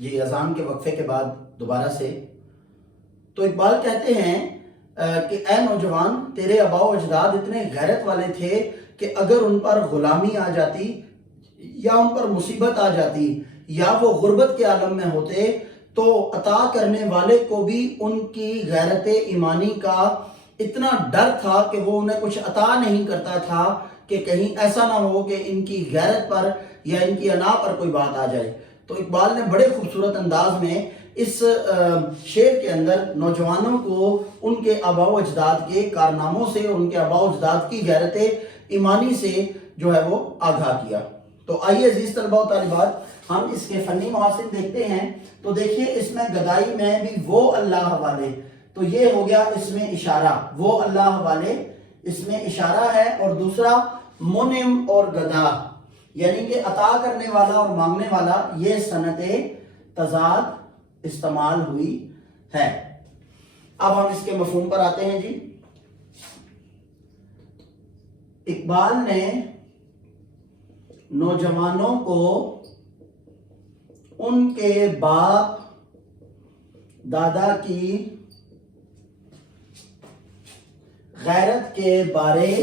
جی اذان کے وقفے کے بعد دوبارہ سے تو اقبال کہتے ہیں کہ اے نوجوان، تیرے آباء و اجداد اتنے غیرت والے تھے کہ اگر ان پر غلامی آ جاتی یا ان پر مصیبت آ جاتی یا وہ غربت کے عالم میں ہوتے تو عطا کرنے والے کو بھی ان کی غیرت ایمانی کا اتنا ڈر تھا کہ وہ انہیں کچھ عطا نہیں کرتا تھا کہ کہیں ایسا نہ ہو کہ ان کی غیرت پر یا ان کی انا پر کوئی بات آ جائے۔ تو اقبال نے بڑے خوبصورت انداز میں اس شعر کے اندر نوجوانوں کو ان کے آباء و اجداد کے کارناموں سے اور ان کے آباء و اجداد کی غیرت ایمانی سے جو ہے وہ آگاہ کیا۔ تو آئیے عزیز طلباء و طالبات ہم اس کے فنی محاسن دیکھتے ہیں۔ تو دیکھیے اس میں گدائی میں بھی وہ اللہ والے، تو یہ ہو گیا اس میں اشارہ، وہ اللہ والے اس میں اشارہ ہے، اور دوسرا منم اور گدا یعنی کہ عطا کرنے والا اور مانگنے والا، یہ صنعت تضاد استعمال ہوئی ہے۔ اب ہم اس کے مفہوم پر آتے ہیں۔ جی اقبال نے نوجوانوں کو ان کے باپ دادا کی غیرت کے بارے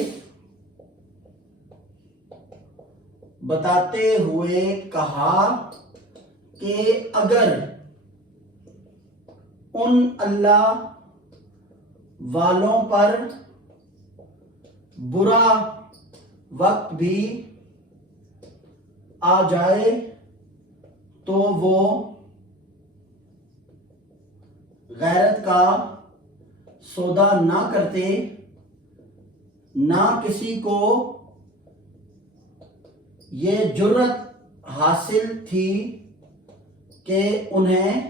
بتاتے ہوئے کہا کہ اگر ان اللہ والوں پر برا وقت بھی آ جائے تو وہ غیرت کا سودا نہ کرتے، نہ کسی کو یہ جرت حاصل تھی کہ انہیں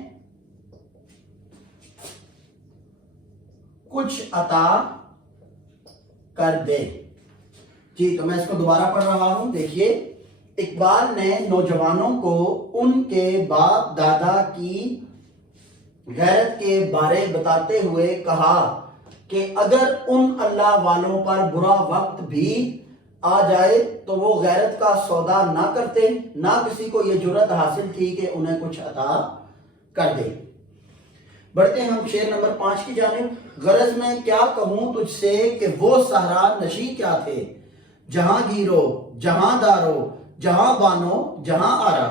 کچھ عطا کر دے۔ جی تو میں اس کو دوبارہ پڑھ رہا ہوں، دیکھیے اقبال نے نوجوانوں کو ان کے باپ دادا کی غیرت کے بارے بتاتے ہوئے کہا کہ اگر ان اللہ والوں پر برا وقت بھی آ جائے تو وہ غیرت کا سودا نہ کرتے، نہ کسی کو یہ جرت حاصل تھی کہ انہیں کچھ عطا کر دے۔ بڑھتے ہیں ہم شعر نمبر 5 کی جانب۔ غرض میں کیا کہوں تجھ سے کہ وہ صحرا نشی کیا تھے، جہاں گیرو جہاں دارو جہاں بانو جہاں آرا۔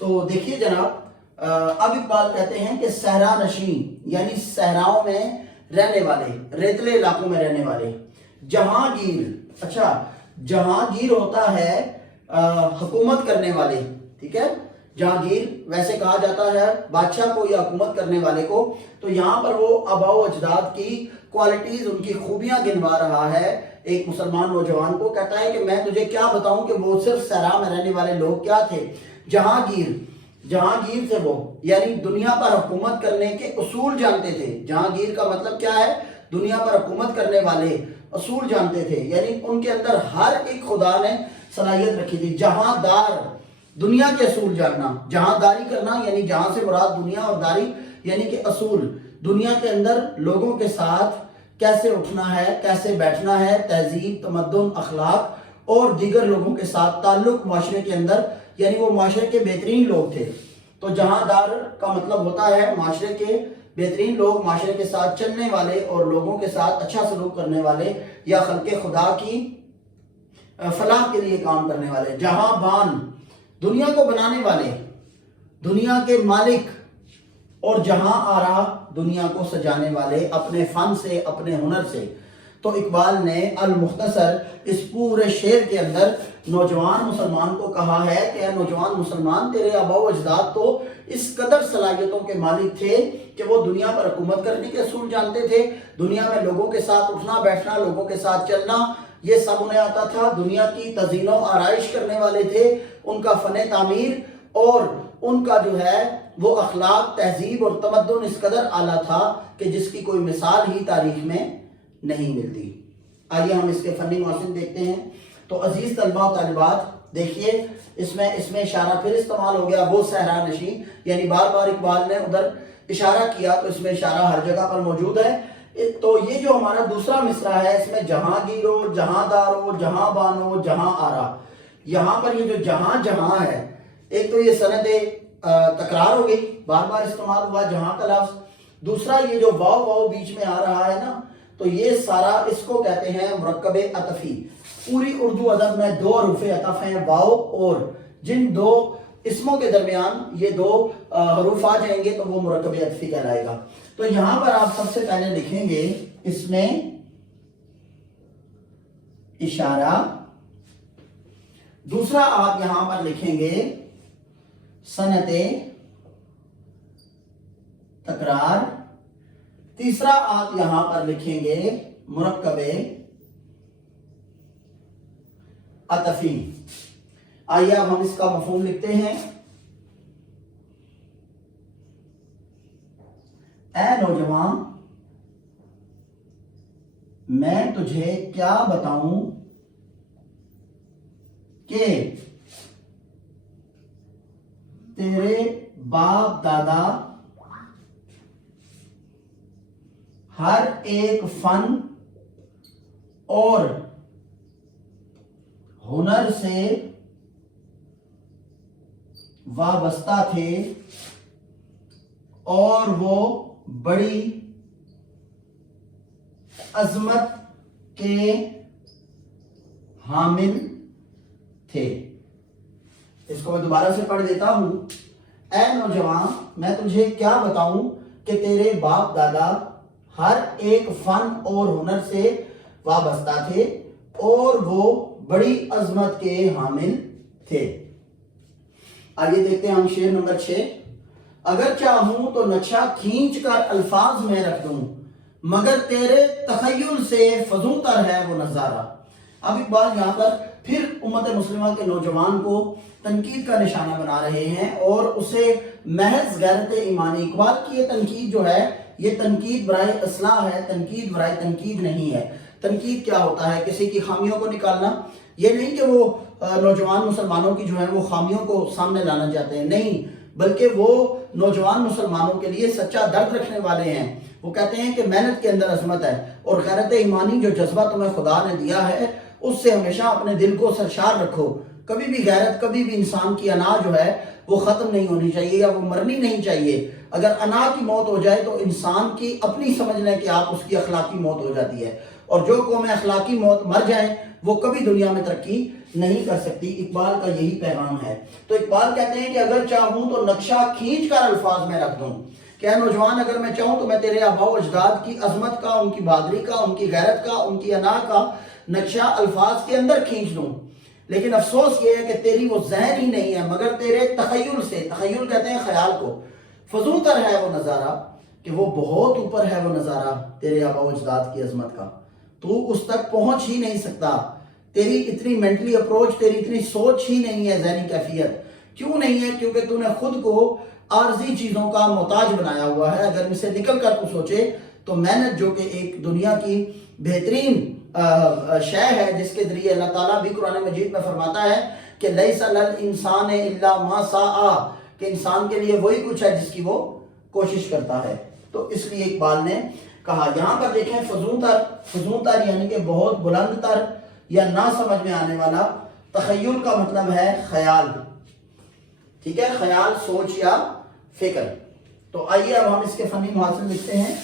تو دیکھیے جناب، اب اقبال کہتے ہیں کہ صحرا نشین یعنی صحراؤں میں رہنے والے، ریتلے علاقوں میں رہنے والے۔ جہانگیر، اچھا جہانگیر ہوتا ہے حکومت کرنے والے، ٹھیک ہے، جہانگیر ویسے کہا جاتا ہے بادشاہ کو یا حکومت کرنے والے کو۔ تو یہاں پر وہ آباء و اجداد کی کوالٹیز، ان کی خوبیاں گنوا رہا ہے ایک مسلمان نوجوان کو، کہتا ہے کہ میں تجھے کیا بتاؤں کہ وہ صرف صحرا میں رہنے والے لوگ کیا تھے، جہانگیر، جہانگیر تھے وہ، یعنی دنیا پر حکومت کرنے کے اصول جانتے تھے۔ جہانگیر کا مطلب کیا ہے؟ دنیا پر حکومت کرنے والے، اصول جانتے تھے، یعنی ان کے اندر ہر ایک خدا نے صلاحیت رکھی تھی۔ جہاں دار، دنیا کے اصول جاننا، جہاں داری کرنا یعنی جہاں سے مراد دنیا، اور داری یعنی کہ اصول، دنیا کے اندر لوگوں کے ساتھ کیسے اٹھنا ہے، کیسے بیٹھنا ہے، تہذیب، تمدن، اخلاق اور دیگر لوگوں کے ساتھ تعلق معاشرے کے اندر، یعنی وہ معاشرے کے بہترین لوگ تھے۔ تو جہاں دار کا مطلب ہوتا ہے معاشرے کے بہترین لوگ، معاشرے کے ساتھ چلنے والے اور لوگوں کے ساتھ اچھا سلوک کرنے والے، یا خلق خدا کی فلاح کے لیے کام کرنے والے۔ جہاں بان، دنیا کو بنانے والے، دنیا کے مالک، اور جہاں آرا، دنیا کو سجانے والے اپنے فن سے، اپنے ہنر سے۔ تو اقبال نے المختصر اس پورے شعر کے اندر نوجوان مسلمان کو کہا ہے کہ اے نوجوان مسلمان، تیرے آباء و اجداد تو اس قدر صلاحیتوں کے مالک تھے کہ وہ دنیا پر حکومت کرنے کے اصول جانتے تھے، دنیا میں لوگوں کے ساتھ اٹھنا بیٹھنا، لوگوں کے ساتھ چلنا، یہ سب انہیں آتا تھا۔ دنیا کی تزئین و آرائش کرنے والے تھے، ان کا فن تعمیر اور ان کا جو ہے وہ اخلاق، تہذیب اور تمدن اس قدر اعلیٰ تھا کہ جس کی کوئی مثال ہی تاریخ میں نہیں ملتی۔ آئیے ہم اس کے فنی محاسن دیکھتے ہیں۔ تو عزیز طلباء و طالبات دیکھیے اس میں اشارہ پھر استعمال ہو گیا، وہ صحرا نشین، یعنی بار بار اقبال نے ادھر اشارہ کیا، تو اس میں اشارہ ہر جگہ پر موجود ہے۔ تو یہ جو ہمارا دوسرا مصرع ہے، اس میں جہاں گیرو جہاں دارو جہاں بانو جہاں آرا، یہاں پر یہ جو جہاں جہاں ہے، ایک تو یہ سند تکرار ہو گئی، بار بار استعمال ہوا جہاں کا لفظ. دوسرا یہ جو واو واو بیچ میں آ رہا ہے نا، تو یہ سارا اس کو کہتے ہیں مرکب عطفی. پوری اردو ادب میں دو حروف عطف ہیں، واو اور. جن دو اسموں کے درمیان یہ دو حروف آ جائیں گے تو وہ مرکب عطفی کہلائے گا. تو یہاں پر آپ سب سے پہلے لکھیں گے اس میں اشارہ. دوسرا آپ یہاں پر لکھیں گے صنعت تکرار. تیسرا آپ یہاں پر لکھیں گے مرکب عطفی. آئیے اب ہم اس کا مفہوم لکھتے ہیں. اے نوجوان، میں تجھے کیا بتاؤں کہ تیرے باپ دادا ہر ایک فن اور ہنر سے وابستہ تھے اور وہ بڑی عظمت کے حامل تھے. اس کو میں دوبارہ سے پڑھ دیتا ہوں. اے نوجوان، میں تجھے کیا بتاؤں کہ تیرے باپ دادا ہر ایک فن اور ہنر سے وابستہ تھے اور وہ بڑی عظمت کے حامل تھے. آئیے دیکھتے ہیں ہم شعر نمبر 6. اگر چاہوں تو نقشہ کھینچ کر الفاظ میں رکھ دوں، مگر تیرے تخیل سے فزوں تر ہے وہ نظارہ. اب اقبال یہاں پر پھر امت مسلمہ کے نوجوان کو تنقید کا نشانہ بنا رہے ہیں اور اسے محض غیرت ایمانی. اقبال کی یہ تنقید جو ہے یہ تنقید برائے اصلاح ہے، تنقید برائے تنقید نہیں ہے. تنقید کیا ہوتا ہے؟ کسی کی خامیوں کو نکالنا. یہ نہیں کہ وہ نوجوان مسلمانوں کی جو ہے وہ خامیوں کو سامنے لانا چاہتے ہیں، نہیں، بلکہ وہ نوجوان مسلمانوں کے لیے سچا درد رکھنے والے ہیں. وہ کہتے ہیں کہ محنت کے اندر عظمت ہے اور غیرت ایمانی جو جذبہ تمہیں خدا نے دیا ہے اس سے ہمیشہ اپنے دل کو سرشار رکھو. کبھی بھی غیرت، کبھی بھی انسان کی انا جو ہے وہ ختم نہیں ہونی چاہیے یا وہ مرنی نہیں چاہیے. اگر انا کی موت ہو جائے تو انسان کی اپنی سمجھ لیں کہ آپ اس کی اخلاقی موت ہو جاتی ہے، اور جو قومیں اخلاقی موت مر جائیں وہ کبھی دنیا میں ترقی نہیں کر سکتی. اقبال کا یہی پیغام ہے. تو اقبال کہتے ہیں کہ اگر چاہوں تو نقشہ کھینچ کر الفاظ میں رکھ دوں. کہ نوجوان، اگر میں چاہوں تو میں تیرے آباء و اجداد کی عظمت کا، ان کی بہادری کا، ان کی غیرت کا، ان کی انا کا نقشہ الفاظ کے اندر کھینچ دوں. لیکن افسوس یہ ہے کہ تیری وہ ذہن ہی نہیں ہے، مگر تیرے تخیل سے، تخیل کہتے ہیں خیال کو، فزوں تر ہے وہ نظارہ، کہ وہ بہت اوپر ہے وہ نظارہ تیرے آباء و اجداد کی عظمت کا. تو اس تک پہنچ ہی نہیں سکتا. تیری اتنی مینٹلی اپروچ، تیری اتنی سوچ ہی نہیں ہے، ذہنی کیفیت. کیوں نہیں ہے؟ کیونکہ تو نے خود کو عارضی چیزوں کا محتاج بنایا ہوا ہے. اگر اسے نکل کر تو سوچے تو محنت جو کہ ایک دنیا کی بہترین شے ہے، جس کے ذریعے اللہ تعالیٰ بھی قرآن مجید میں فرماتا ہے کہ لیس للانسان الا ما سعی، کہ انسان کے لیے وہی کچھ ہے جس کی وہ کوشش کرتا ہے. تو اس لیے اقبال نے کہا. یہاں پر دیکھیں فزوں تر، فزوں تر یعنی کہ بہت بلند تر یا نہ سمجھ میں آنے والا. تخیل کا مطلب ہے خیال، ٹھیک ہے، خیال، سوچ یا فکر. تو آئیے اب ہم اس کے فنی محاسن لکھتے ہیں.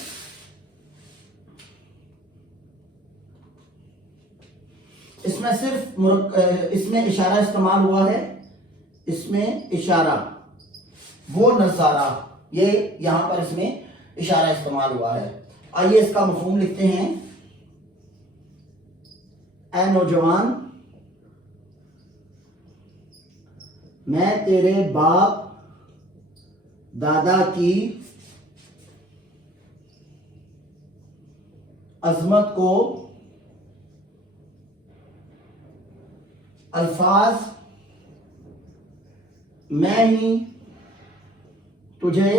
اس میں صرف اس میں اشارہ استعمال ہوا ہے، اس میں اشارہ، وہ نظارہ، یہ یہاں پر اس میں اشارہ استعمال ہوا ہے. آئیے اس کا مفہوم لکھتے ہیں. اے نوجوان، میں تیرے باپ دادا کی عظمت کو الفاظ میں ہی تجھے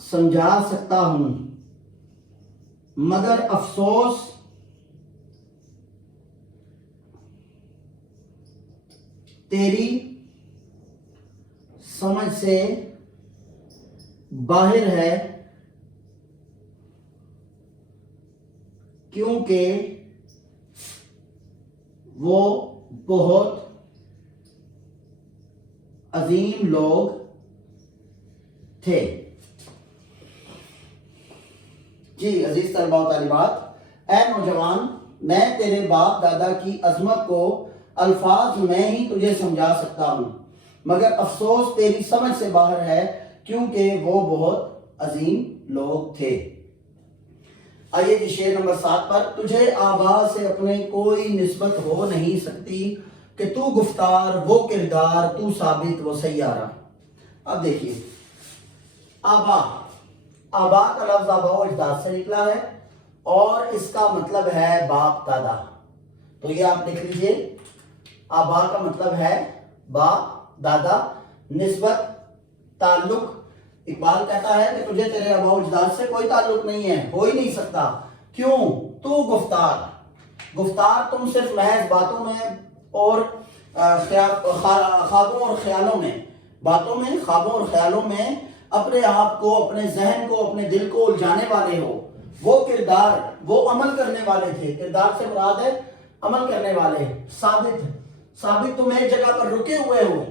سمجھا سکتا ہوں، مگر افسوس تیری سمجھ سے باہر ہے، کیونکہ وہ بہت عظیم لوگ تھے. جی عزیز طلباء و طالبات، اے نوجوان، میں تیرے باپ دادا کی عظمت کو الفاظ میں ہی تجھے سمجھا سکتا ہوں، مگر افسوس تیری سمجھ سے باہر ہے کیونکہ وہ بہت عظیم لوگ تھے. آئیے جی شعر نمبر 7 پر. تجھے آبا سے اپنے کوئی نسبت ہو نہیں سکتی کہ تو گفتار وہ کردار تو ثابت وہ سیارہ. اب دیکھیے آبا کا لفظ آبا و اجداد سے نکلا ہے اور اس کا مطلب ہے باپ دادا. تو یہ آپ لکھ لیجئے، آبا کا مطلب ہے باپ دادا، نسبت، تعلق. اقبال کہتا ہے کہ تجھے تیرے آبا و اجداد سے کوئی تعلق نہیں ہے، ہو ہی نہیں سکتا. کیوں؟ تو گفتار تم صرف محض باتوں میں اور خوابوں اور خیالوں میں، خوابوں اور خیالوں میں اپنے آپ کو، اپنے ذہن کو، اپنے دل کو الجھانے والے ہو. وہ کردار، وہ عمل کرنے والے تھے. کردار سے مراد ہے عمل کرنے والے. ثابت تم ایک جگہ پر رکے ہوئے ہو،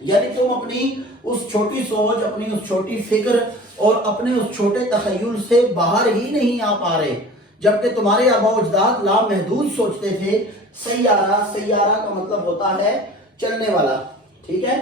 یعنی تم اپنی اس چھوٹی سوچ، اپنی اس چھوٹی فکر اور اپنے اس چھوٹے تخیل سے باہر ہی نہیں آ پا رہے، جبکہ تمہارے آبا و اجداد لامحدود سوچتے تھے. سیارہ کا مطلب ہوتا ہے چلنے والا، ٹھیک ہے،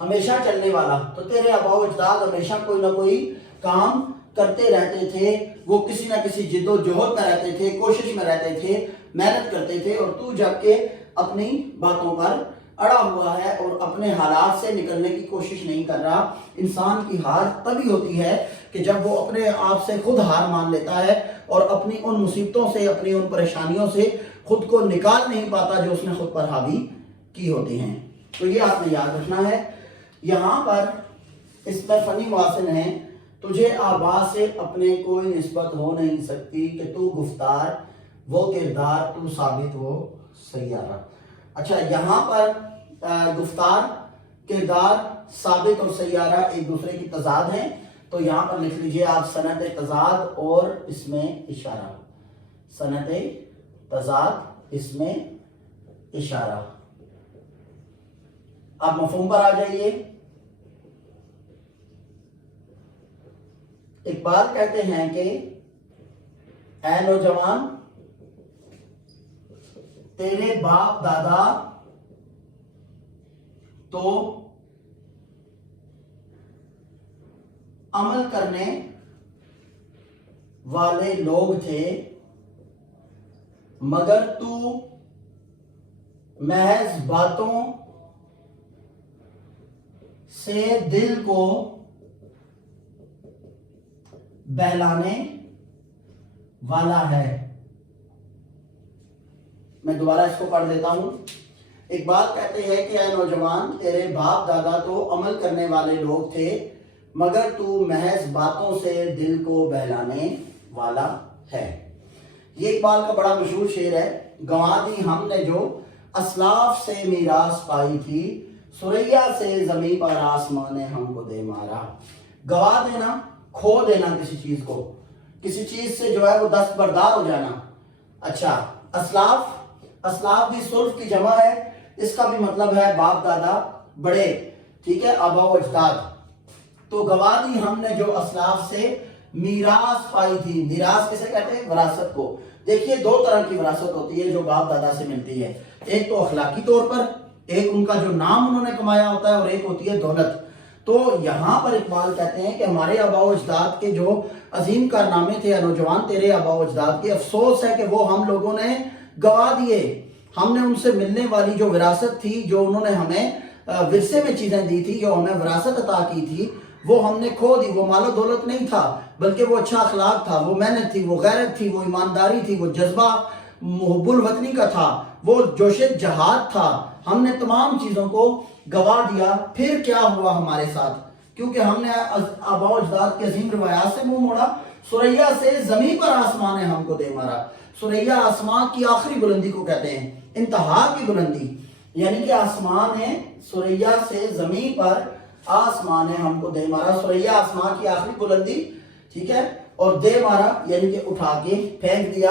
ہمیشہ چلنے والا. تو تیرے آبا و اجداد ہمیشہ کوئی نہ کوئی کام کرتے رہتے تھے، وہ کسی نہ کسی جد و جہد میں رہتے تھے، کوشش میں رہتے تھے، محنت کرتے تھے. اور تو جب کہ اپنی باتوں پر اڑا ہوا ہے اور اپنے حالات سے نکلنے کی کوشش نہیں کر رہا. انسان کی ہار تبھی ہوتی ہے کہ جب وہ اپنے آپ سے خود ہار مان لیتا ہے اور اپنی ان مصیبتوں سے، اپنی ان پریشانیوں سے خود کو نکال نہیں پاتا جو اس نے خود پر حاوی کی ہوتی ہیں. تو یہ آپ نے یاد رکھنا ہے. یہاں پر اس پر فنی محاسن ہے، تجھے آبا سے اپنے کوئی نسبت ہو نہیں سکتی کہ تو گفتار وہ کردار تو ثابت وہ سیارہ. اچھا، یہاں پر گفتار، کردار، ثابت اور سیارہ ایک دوسرے کی تضاد ہیں. تو یہاں پر لکھ لیجئے آپ صنعت تضاد اور اس میں اشارہ. صنعت تضاد، اس میں اشارہ. اب مفہوم پر آ جائیے. اقبال کہتے ہیں کہ اے نوجوان، تیرے باپ دادا تو عمل کرنے والے لوگ تھے، مگر تو محض باتوں سے دل کو بہلانے والا ہے. میں دوبارہ اس کو پڑھ دیتا ہوں. اقبال کہتے ہیں کہ اے نوجوان، تیرے باپ دادا تو عمل کرنے والے لوگ تھے، مگر تو محض باتوں سے دل کو بہلانے والا ہے. یہ اقبال کا بڑا مشہور شعر ہے. گنوا دی ہم نے جو اسلاف سے میراث پائی تھی، ثریا سے زمیں پر آسمان ہم کو دے مارا. گوا دینا، کھو دینا کسی چیز کو، کسی چیز سے جو ہے وہ دستبردار ہو جانا. اچھا، اسلاف بھی سلف کی جمع ہے، اس کا بھی مطلب ہے باپ دادا، بڑے، ٹھیک ہے، آبا و اجداد. تو گوا دی ہم نے جو اسلاف سے میراث پائی تھی. میراث کسے کہتے ہیں؟ وراثت کو. دیکھیے دو طرح کی وراثت ہوتی ہے جو باپ دادا سے ملتی ہے. ایک تو اخلاقی طور پر، ایک ان کا جو نام انہوں نے کمایا ہوتا ہے، اور ایک ہوتی ہے دولت. تو یہاں پر اقبال کہتے ہیں کہ ہمارے آبا و اجداد کے جو عظیم کارنامے تھے، نوجوان تیرے آبا و اجداد کے، افسوس ہے کہ وہ ہم لوگوں نے گوا دیے. ہم نے ان سے ملنے والی جو وراثت تھی، جو انہوں نے ہمیں ورثے میں چیزیں دی تھی، جو ہمیں وراثت عطا کی تھی، وہ ہم نے کھو دی. وہ مال و دولت نہیں تھا، بلکہ وہ اچھا اخلاق تھا، وہ محنت تھی، وہ غیرت تھی، وہ ایمانداری تھی، وہ جذبہ محب الوطنی کا تھا، وہ جوش جہاد تھا. ہم نے تمام چیزوں کو گوا دیا. پھر کیا ہوا ہمارے ساتھ؟ کیونکہ ہم نے آبا و اجداد کے عظیم روایات سے منہ موڑا. ثریا سے زمین پر آسمان ہم کو دے مارا. ثریا آسمان کی آخری بلندی کو کہتے ہیں، انتہا کی بلندی. یعنی کہ آسمان ہے، ثریا سے زمین پر آسمان ہم کو دے مارا. ثریا آسمان کی آخری بلندی، ٹھیک ہے، اور دے مارا یعنی کہ اٹھا کے پھینک دیا.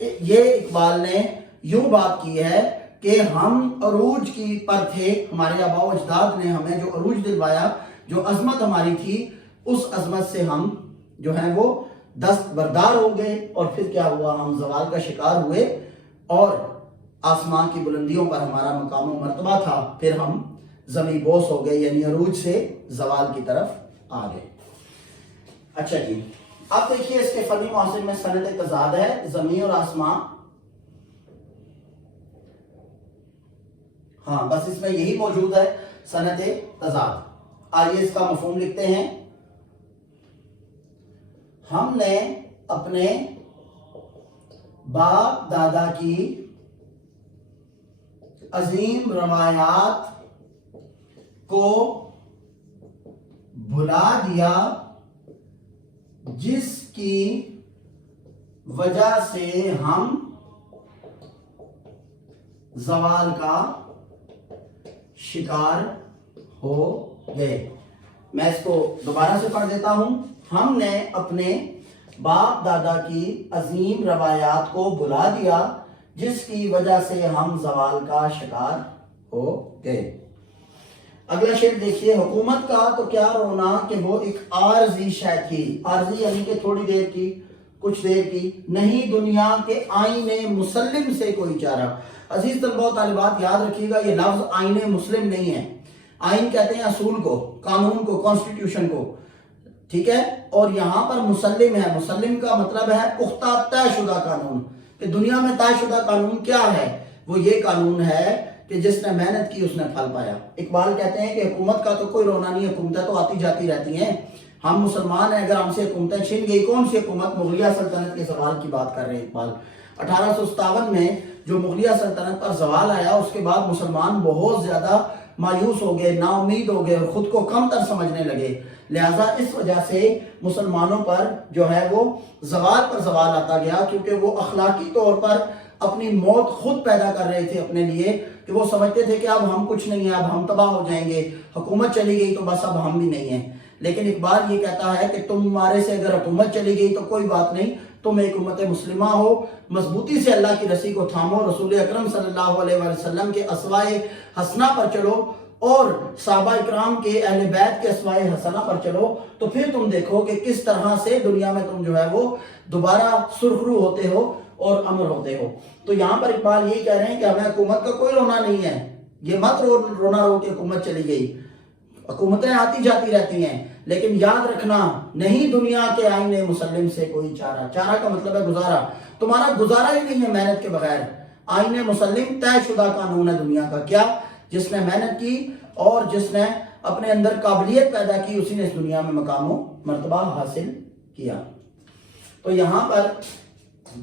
یہ اقبال نے یوں بات کی ہے کہ ہم عروج کی پر تھے، ہمارے آباء و اجداد نے ہمیں جو عروج دلوایا، جو عظمت ہماری تھی، اس عظمت سے ہم جو ہیں وہ دست بردار ہو گئے، اور پھر کیا ہوا، ہم زوال کا شکار ہوئے، اور آسمان کی بلندیوں پر ہمارا مقام و مرتبہ تھا، پھر ہم زمین بوس ہو گئے، یعنی عروج سے زوال کی طرف آ گئے۔ اچھا جی، اب دیکھیے اس کے فنی معاصر میں سند تضاد ہے، زمین اور آسمان، ہاں بس اس میں یہی موجود ہے، سند تضاد۔ آئیے اس کا مفہوم لکھتے ہیں۔ ہم نے اپنے باپ دادا کی عظیم روایات کو بھلا دیا، جس کی وجہ سے ہم زوال کا شکار ہو گئے۔ میں اس کو دوبارہ سے پڑھ دیتا ہوں۔ ہم نے اپنے باپ دادا کی عظیم روایات کو بھلا دیا، جس کی وجہ سے ہم زوال کا شکار ہو گئے۔ اگلا شعر دیکھیے، حکومت کا تو کیا رونا کہ وہ ایک عارضی شے تھی، عارضی یعنی کہ تھوڑی دیر کی، کچھ دیر کی، نہیں دنیا کے آئین مسلم سے کوئی چارہ۔ عزیز طلباء و طالبات یاد رکھیے گا، یہ لفظ آئین مسلم نہیں ہے۔ آئین کہتے ہیں اصول کو، قانون کو، کانسٹیٹیوشن کو، ٹھیک ہے، اور یہاں پر مسلم ہے۔ مسلم کا مطلب ہے پختہ طے شدہ قانون، کہ دنیا میں طے شدہ قانون کیا ہے، وہ یہ قانون ہے کہ جس نے محنت کی اس نے پھل پایا۔ اقبال کہتے ہیں کہ حکومت کا تو کوئی رونا نہیں، حکومتیں تو آتی جاتی رہتی ہیں، ہم مسلمان ہیں، اگر ہم سے حکومتیں چھن گئی، کون سی حکومت؟ مغلیہ سلطنت کے زوال کی بات کر رہے ہیں اقبال۔ 1857 میں جو مغلیہ سلطنت پر زوال آیا، اس کے بعد مسلمان بہت زیادہ مایوس ہو گئے، نا امید ہو گئے، اور خود کو کم تر سمجھنے لگے، لہٰذا اس وجہ سے مسلمانوں پر جو ہے وہ زوال پر زوال آتا گیا، کیونکہ وہ اخلاقی طور پر اپنی موت خود پیدا کر رہے تھے اپنے لیے، کہ وہ سمجھتے تھے کہ اب ہم کچھ نہیں ہیں، اب ہم تباہ ہو جائیں گے، حکومت چلی گئی تو بس اب ہم بھی نہیں ہیں۔ لیکن اقبال یہ کہتا ہے کہ تمہارے سے اگر حکومت چلی گئی تو کوئی بات نہیں، تم ایک امت مسلمہ ہو، مضبوطی سے اللہ کی رسی کو تھامو، رسول اکرم صلی اللہ علیہ وسلم کے اسوائے حسنہ پر چلو، اور صحابہ اکرام کے اہل بیت کے اسوائے حسنہ پر چلو، تو پھر تم دیکھو کہ کس طرح سے دنیا میں تم جو ہے وہ دوبارہ سرخرو ہوتے ہو اور امر ہوتے ہو۔ تو یہاں پر اقبال یہی کہہ رہے ہیں کہ ہمیں حکومت کا کوئی رونا نہیں ہے، یہ مت رونا رو کہ حکومت چلی گئی، حکومتیں آتی جاتی رہتی ہیں، لیکن یاد رکھنا نہیں دنیا کے آئین مسلم سے کوئی چارہ۔ چارہ کا مطلب ہے گزارا، تمہارا گزارا ہی نہیں ہے محنت کے بغیر۔ آئین مسلم طے شدہ قانون ہے دنیا کا، کیا؟ جس نے محنت کی اور جس نے اپنے اندر قابلیت پیدا کی، اسی نے اس دنیا میں مقام و مرتبہ حاصل کیا۔ تو یہاں پر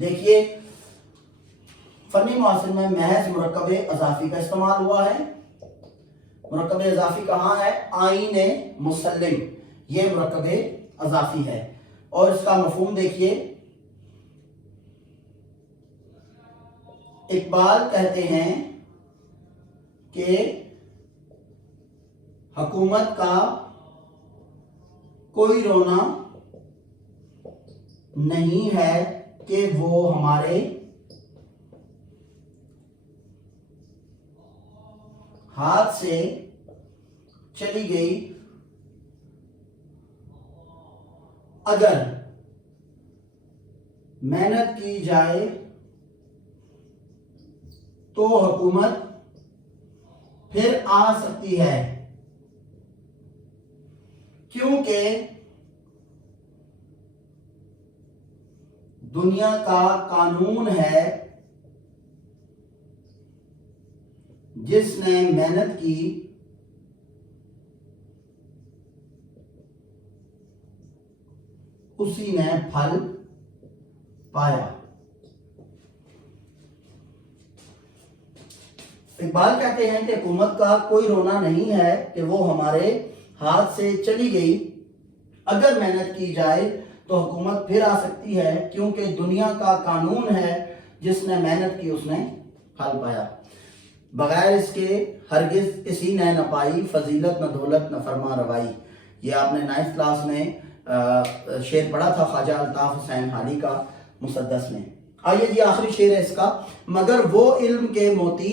دیکھیے فنی معاصر میں محض مرکب اضافی کا استعمال ہوا ہے۔ مرکب اضافی کہاں ہے؟ آئین مسلم، یہ مرکب اضافی ہے، اور اس کا مفہوم دیکھیے۔ اقبال کہتے ہیں کہ حکومت کا کوئی رونا نہیں ہے کہ وہ ہمارے ہاتھ سے چلی گئی، اگر محنت کی جائے تو حکومت پھر آ سکتی ہے، کیونکہ دنیا کا قانون ہے جس نے محنت کی اسی نے پھل پایا۔ اقبال کہتے ہیں کہ حکومت کا کوئی رونا نہیں ہے کہ وہ ہمارے ہاتھ سے چلی گئی، اگر محنت کی جائے تو حکومت پھر آ سکتی ہے، کیونکہ دنیا کا قانون ہے جس نے محنت کی اس نے پھل پایا۔ بغیر اس کے ہرگز کسی نے نہ پائی فضیلت، نہ دولت، نہ فرما روائی۔ یہ آپ نے 9th کلاس میں شعر پڑھا تھا خواجہ الطاف حسین حالی کا مسدس میں۔ آئیے جی آخری شعر ہے اس کا۔ مگر وہ علم کے موتی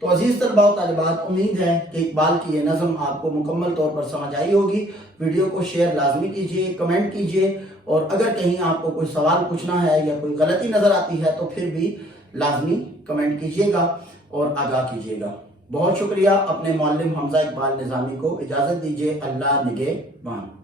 تو عزیز طلباء و طالبات، امید ہے کہ اقبال کی یہ نظم آپ کو مکمل طور پر سمجھ آئی ہوگی۔ ویڈیو کو شیئر لازمی کیجئے، کمنٹ کیجئے، اور اگر کہیں آپ کو کوئی سوال پوچھنا ہے یا کوئی غلطی نظر آتی ہے تو پھر بھی لازمی کمنٹ کیجئے گا اور آگاہ کیجئے گا۔ بہت شکریہ۔ اپنے معلم حمزہ اقبال نظامی کو اجازت دیجئے۔ اللہ نگہبان۔